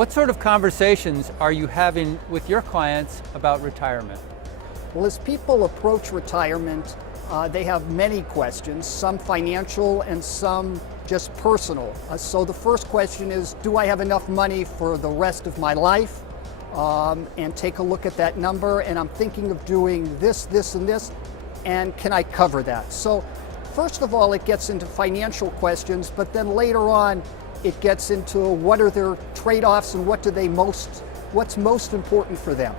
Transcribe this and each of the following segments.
What sort of conversations are you having with your clients about retirement? Well, as people approach retirement, they have many questions, some financial and some just personal. So the first question is, do I have enough money for the rest of my life? And take a look at that number, and I'm thinking of doing this, this, and this, and can I cover that? So first of all, it gets into financial questions, but then later on, it gets into what are their trade-offs and what's most important for them.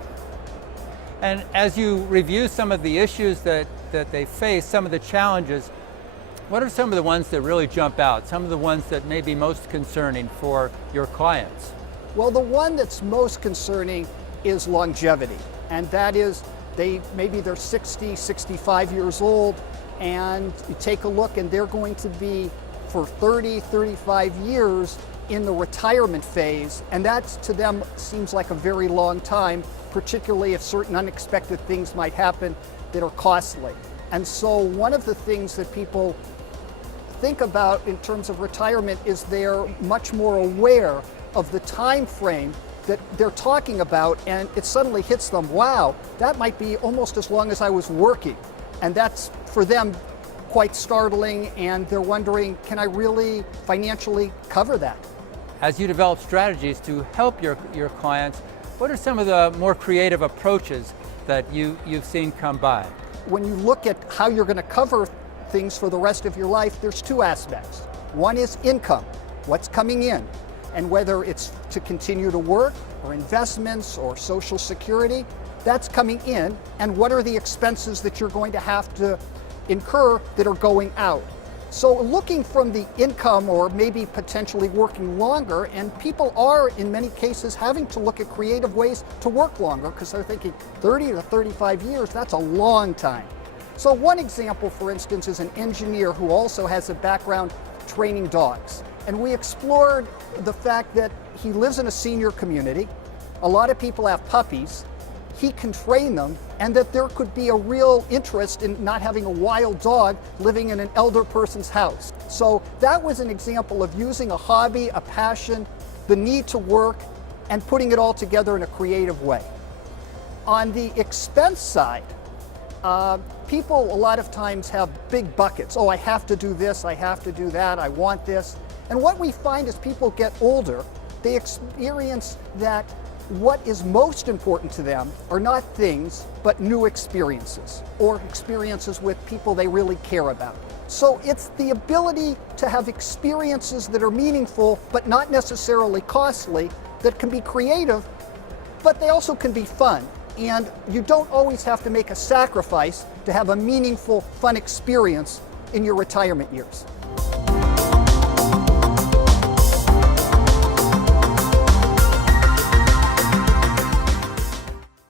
And as you review some of the issues that they face, some of the challenges, what are some of the ones that really jump out? Some of the ones that may be most concerning for your clients? Well, the one that's most concerning is longevity. And that is, maybe they're 60, 65 years old, and you take a look and they're going to be for 30, 35 years in the retirement phase, and that to them seems like a very long time, particularly if certain unexpected things might happen that are costly. And so one of the things that people think about in terms of retirement is they're much more aware of the time frame that they're talking about, and it suddenly hits them, wow, that might be almost as long as I was working. And that's, for them, quite startling, and they're wondering, can I really financially cover that? As you develop strategies to help your clients, what are some of the more creative approaches that you've seen come by? When you look at how you're going to cover things for the rest of your life, there's two aspects. One is income, what's coming in, and whether it's to continue to work or investments or Social Security, that's coming in, and what are the expenses that you're going to have to incur that are going out. So looking from the income, or maybe potentially working longer, and people are in many cases having to look at creative ways to work longer because they're thinking 30 to 35 years, that's a long time. So one example, for instance, is an engineer who also has a background training dogs. And we explored the fact that he lives in a senior community, a lot of people have puppies, he can train them, and that there could be a real interest in not having a wild dog living in an elder person's house. So that was an example of using a hobby, a passion, the need to work, and putting it all together in a creative way. On the expense side, people a lot of times have big buckets. Oh, I have to do this, I have to do that, I want this. And what we find as people get older, they experience that what is most important to them are not things, but new experiences, or experiences with people they really care about. So it's the ability to have experiences that are meaningful, but not necessarily costly, that can be creative, but they also can be fun. And you don't always have to make a sacrifice to have a meaningful, fun experience in your retirement years.